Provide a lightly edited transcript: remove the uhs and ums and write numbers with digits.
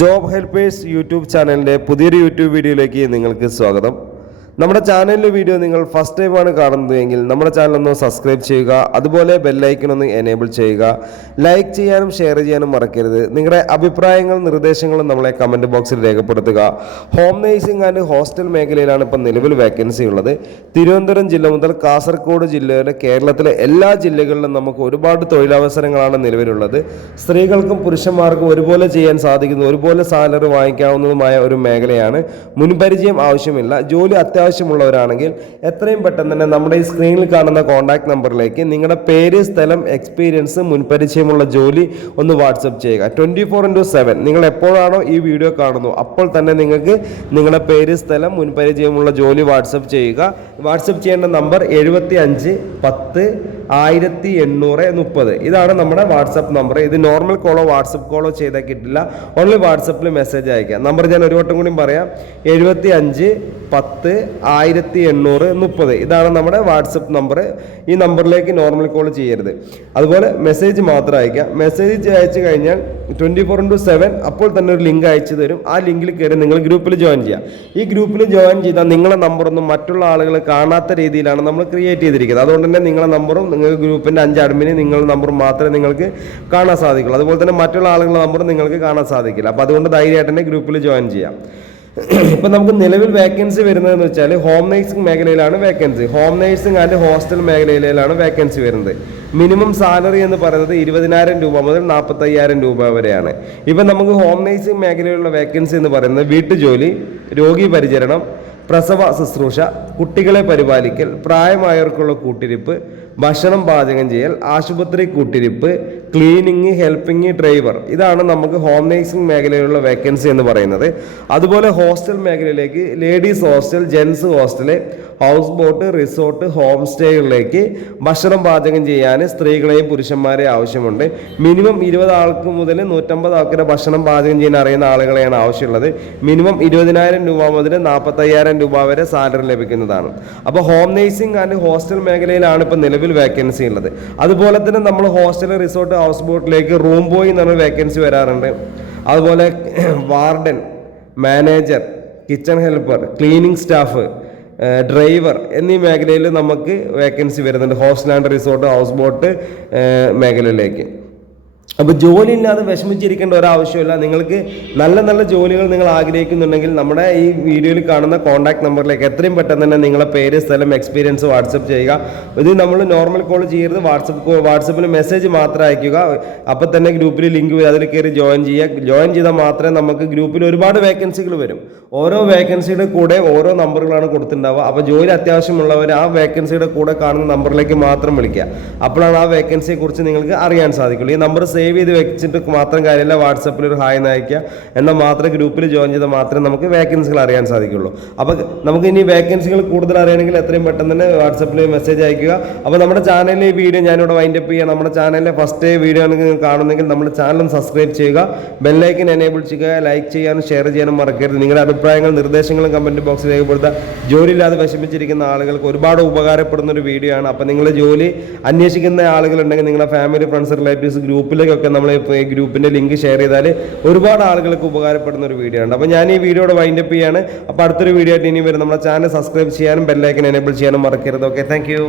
Job helpers YouTube ചാനലിൻ്റെ പുതിയൊരു YouTube വീഡിയോയിലേക്ക് നിങ്ങൾക്ക് സ്വാഗതം. നമ്മുടെ ചാനലിലെ വീഡിയോ നിങ്ങൾ ഫസ്റ്റ് ടൈമാണ് കാണുന്നതെങ്കിൽ നമ്മുടെ ചാനൽ ഒന്ന് സബ്സ്ക്രൈബ് ചെയ്യുക, അതുപോലെ ബെല്ലൈക്കൺ ഒന്ന് എനേബിൾ ചെയ്യുക. ലൈക്ക് ചെയ്യാനും ഷെയർ ചെയ്യാനും മറക്കരുത്. നിങ്ങളുടെ അഭിപ്രായങ്ങളും നിർദ്ദേശങ്ങളും നമ്മളെ കമൻറ്റ് ബോക്സിൽ രേഖപ്പെടുത്തുക. ഹോം നേഴ്സിംഗ് ആൻഡ് ഹോസ്റ്റൽ മേഖലയിലാണ് ഇപ്പം നിലവിൽ വേക്കൻസി ഉള്ളത്. തിരുവനന്തപുരം ജില്ല മുതൽ കാസർഗോഡ് ജില്ലയിലെ കേരളത്തിലെ എല്ലാ ജില്ലകളിലും നമുക്ക് ഒരുപാട് തൊഴിലവസരങ്ങളാണ് നിലവിലുള്ളത്. സ്ത്രീകൾക്കും പുരുഷന്മാർക്കും ഒരുപോലെ ചെയ്യാൻ സാധിക്കുന്ന, ഒരുപോലെ സാലറി വാങ്ങിക്കാവുന്നതുമായ ഒരു മേഖലയാണ്. മുൻപരിചയം ആവശ്യമില്ല. ജോലി ആവശ്യമുള്ളവരാണെങ്കിൽ എത്രയും പെട്ടെന്ന് തന്നെ നമ്മുടെ ഈ സ്ക്രീനിൽ കാണുന്ന കോൺടാക്ട് നമ്പറിലേക്ക് നിങ്ങളുടെ പേര്, സ്ഥലം, എക്സ്പീരിയൻസ്, മുൻപരിചയമുള്ള ജോലി ഒന്ന് വാട്സപ്പ് ചെയ്യുക. 24/7 നിങ്ങൾ എപ്പോഴാണോ ഈ വീഡിയോ കാണുന്നു അപ്പോൾ തന്നെ നിങ്ങൾക്ക് നിങ്ങളുടെ പേര്, സ്ഥലം, മുൻപരിചയമുള്ള ജോലി വാട്സപ്പ് ചെയ്യുക. വാട്സപ്പ് ചെയ്യേണ്ട നമ്പർ 75 10 1830. ഇതാണ് നമ്മുടെ വാട്സപ്പ് നമ്പർ. ഇത് നോർമൽ കോളോ വാട്സപ്പ് കോളോ ചെയ്താൽ കിട്ടില്ല. ഓൺലി വാട്സപ്പിൽ മെസ്സേജ് അയക്കുക. നമ്പർ ഞാൻ ഒരു വട്ടം കൂടി പറയാം. 75 10 1830. ഇതാണ് നമ്മുടെ വാട്സപ്പ് നമ്പർ. ഈ നമ്പറിലേക്ക് നോർമൽ കോൾ ചെയ്യരുത്. അതുപോലെ മെസ്സേജ് മാത്രം അയക്കുക. മെസ്സേജ് അയച്ചു കഴിഞ്ഞാൽ 24/7 അപ്പോൾ തന്നെ ഒരു ലിങ്ക് അയച്ചു തരും. ആ ലിങ്കിൽ കയറി നിങ്ങൾ ഗ്രൂപ്പിൽ ജോയിൻ ചെയ്യുക. ഈ ഗ്രൂപ്പിൽ ജോയിൻ ചെയ്താൽ നിങ്ങളുടെ നമ്പറൊന്നും മറ്റുള്ള ആളുകൾ കാണാത്ത രീതിയിലാണ് നമ്മൾ ക്രിയേറ്റ് ചെയ്തിരിക്കുന്നത്. അതുകൊണ്ട് തന്നെ നിങ്ങളുടെ നമ്പറും നിങ്ങൾക്ക് ഗ്രൂപ്പിൻ്റെ 5 അഡ്മിന് നിങ്ങളുടെ നമ്പർ മാത്രമേ നിങ്ങൾക്ക് കാണാൻ സാധിക്കുള്ളൂ. അതുപോലെ തന്നെ മറ്റുള്ള ആളുകളുടെ നമ്പറും നിങ്ങൾക്ക് കാണാൻ സാധിക്കില്ല. അപ്പോൾ അതുകൊണ്ട് ധൈര്യമായിട്ട് തന്നെ ഗ്രൂപ്പിൽ ജോയിൻ ചെയ്യാം. ഇപ്പം നമുക്ക് നിലവിൽ വേക്കൻസി വരുന്നതെന്ന് വെച്ചാൽ ഹോം നേഴ്സിംഗ് മേഖലയിലാണ് vacancy. Home nursing and hostel മേഖലയിലാണ് വേക്കൻസി വരുന്നത്. മിനിമം സാലറി എന്ന് പറയുന്നത് 20,000 രൂപ മുതൽ 45,000 രൂപ വരെയാണ്. ഇപ്പം നമുക്ക് ഹോം നേഴ്സിംഗ് മേഖലയിലുള്ള വേക്കൻസി എന്ന് പറയുന്നത് വീട്ടുജോലി, രോഗി പരിചരണം, പ്രസവ ശുശ്രൂഷ, കുട്ടികളെ പരിപാലിക്കൽ, പ്രായമായവർക്കുള്ള കൂട്ടിരിപ്പ്, ഭക്ഷണം പാചകം ചെയ്യൽ, ആശുപത്രി കൂട്ടിരിപ്പ്, ക്ലീനിങ്, ഹെൽപ്പിംഗ്, ഡ്രൈവർ. ഇതാണ് നമുക്ക് ഹോം നേഴ്സിംഗ് മേഖലയിലുള്ള വേക്കൻസി എന്ന് പറയുന്നത്. അതുപോലെ ഹോസ്റ്റൽ മേഖലയിലേക്ക് ladies hostel, gents hostel, house boat, resort, home സ്റ്റേകളിലേക്ക് ഭക്ഷണം പാചകം ചെയ്യാൻ സ്ത്രീകളെയും പുരുഷന്മാരെയും ആവശ്യമുണ്ട്. മിനിമം 20 ആൾക്ക് മുതൽ 150 ആൾക്കാരെ ഭക്ഷണം പാചകം ചെയ്യാൻ അറിയുന്ന ആളുകളെയാണ് ആവശ്യമുള്ളത്. മിനിമം 20,000 രൂപ മുതൽ 45,000 രൂപ വരെ സാലറി ലഭിക്കുന്നതാണ്. അപ്പോൾ ഹോം നേഴ്സിംഗ് ആൻഡ് ഹോസ്റ്റൽ മേഖലയിലാണ് ഇപ്പോൾ നിലവിൽ വേക്കൻസി ഉള്ളത്. അതുപോലെ തന്നെ നമ്മൾ ഹോസ്റ്റൽ, റിസോർട്ട്, ഹൗസ് ബോട്ടിലേക്ക് റൂം ബോയ് എന്ന് പറഞ്ഞ വേക്കൻസി വരാറുണ്ട്. അതുപോലെ warden, manager, kitchen helper, cleaning staff, driver എന്നീ മേഖലയിൽ നമുക്ക് വേക്കൻസി വരുന്നുണ്ട്. Hostel and resort, house boat മേഖലയിലേക്ക്. അപ്പോൾ ജോലി ഇല്ലാതെ വിഷമിച്ചിരിക്കേണ്ട ഒരാവശ്യമില്ല. നിങ്ങൾക്ക് നല്ല നല്ല ജോലികൾ നിങ്ങൾ ആഗ്രഹിക്കുന്നുണ്ടെങ്കിൽ നമ്മുടെ ഈ വീഡിയോയിൽ കാണുന്ന കോൺടാക്ട് നമ്പറിലേക്ക് എത്രയും പെട്ടെന്ന് തന്നെ നിങ്ങളെ പേര്, സ്ഥലം, എക്സ്പീരിയൻസ് വാട്സപ്പ് ചെയ്യുക. ഇത് നമ്മൾ നോർമൽ കോൾ ചെയ്യരുത്. വാട്സപ്പിൽ മെസ്സേജ് മാത്രം അയക്കുക. അപ്പോൾ തന്നെ ഗ്രൂപ്പിൽ ലിങ്ക് വരും, അതിൽ കയറി ജോയിൻ ചെയ്യുക. ജോയിൻ ചെയ്താൽ മാത്രമേ നമുക്ക് ഗ്രൂപ്പിൽ ഒരുപാട് വേക്കൻസികൾ വരും. ഓരോ വേക്കൻസിയുടെ കൂടെ ഓരോ നമ്പറുകളാണ് കൊടുത്തിട്ടുണ്ടാവുക. അപ്പോൾ ജോലി അത്യാവശ്യമുള്ളവർ ആ വേക്കൻസിയുടെ കൂടെ കാണുന്ന നമ്പറിലേക്ക് മാത്രം വിളിക്കുക. അപ്പോഴാണ് ആ വേക്കൻസിയെ കുറിച്ച് നിങ്ങൾക്ക് അറിയാൻ സാധിക്കുള്ളൂ. ഈ നമ്പർ സേവ് ചെയ്ത് വെച്ചിട്ട് മാത്രം കാര്യമില്ല. വാട്സപ്പിൽ ഒരു ഹായ് നയിക്കുക, എന്നാൽ മാത്രമേ ഗ്രൂപ്പിൽ ജോയിൻ ചെയ്താൽ മാത്രമേ നമുക്ക് വേക്കൻസികൾ അറിയാൻ സാധിക്കുള്ളൂ. അപ്പോൾ നമുക്ക് ഇനി വേക്കൻസികൾ കൂടുതൽ അറിയണമെങ്കിൽ എത്രയും പെട്ടെന്ന് തന്നെ വാട്സപ്പിൽ മെസ്സേജ് അയക്കുക. അപ്പോൾ നമ്മുടെ ചാനലിലെ ഈ വീഡിയോ ഞാനിവിടെ വൈൻഡപ്പ് ചെയ്യുക. നമ്മുടെ ചാനലിലെ ഫസ്റ്റ് വീഡിയോ ആണ് നിങ്ങൾ കാണുന്നെങ്കിൽ നമ്മുടെ ചാനൽ സബ്സ്ക്രൈബ് ചെയ്യുക, ബെല്ലൈക്കൻ എനേബിൾ ചെയ്യുക, ലൈക്ക് ചെയ്യാനും ഷെയർ ചെയ്യാനും മറക്കരുത്. നിങ്ങളുടെ അഭിപ്രായങ്ങളും നിർദ്ദേശങ്ങളും കമൻറ്റ് ബോക്സിൽ രേഖപ്പെടുത്തുക. ജോലിയില്ലാതെ വിഷമിച്ചിരിക്കുന്ന ആളുകൾക്ക് ഒരുപാട് ഉപകാരപ്പെടുന്ന ഒരു വീഡിയോ ആണ്. അപ്പോൾ നിങ്ങൾ ജോലി അന്വേഷിക്കുന്ന ആളുകളുണ്ടെങ്കിൽ നിങ്ങളുടെ ഫാമിലി, ഫ്രണ്ട്സ്, റിലേറ്റീവ്സ് ഗ്രൂപ്പിലേക്കൊക്കെ നമ്മൾ ഈ ഗ്രൂപ്പിൻ്റെ ലിങ്ക് ഷെയർ ചെയ്താൽ ഒരുപാട് ആളുകൾക്ക് ഉപകാരപ്പെടുന്ന ഒരു വീഡിയോ ആണ്. അപ്പോൾ ഞാൻ ഈ വീഡിയോയുടെ വൈൻഡപ്പ് ചെയ്യാണ്. അപ്പോൾ അടുത്തൊരു വീഡിയോ ആയിട്ട് ഇനി വരും. നമ്മുടെ ചാനൽ സബ്സ്ക്രൈബ് ചെയ്യാനും ബെല്ലൈക്കൻ എനേബിൾ ചെയ്യാനും മറക്കരുത്. Okay, thank you.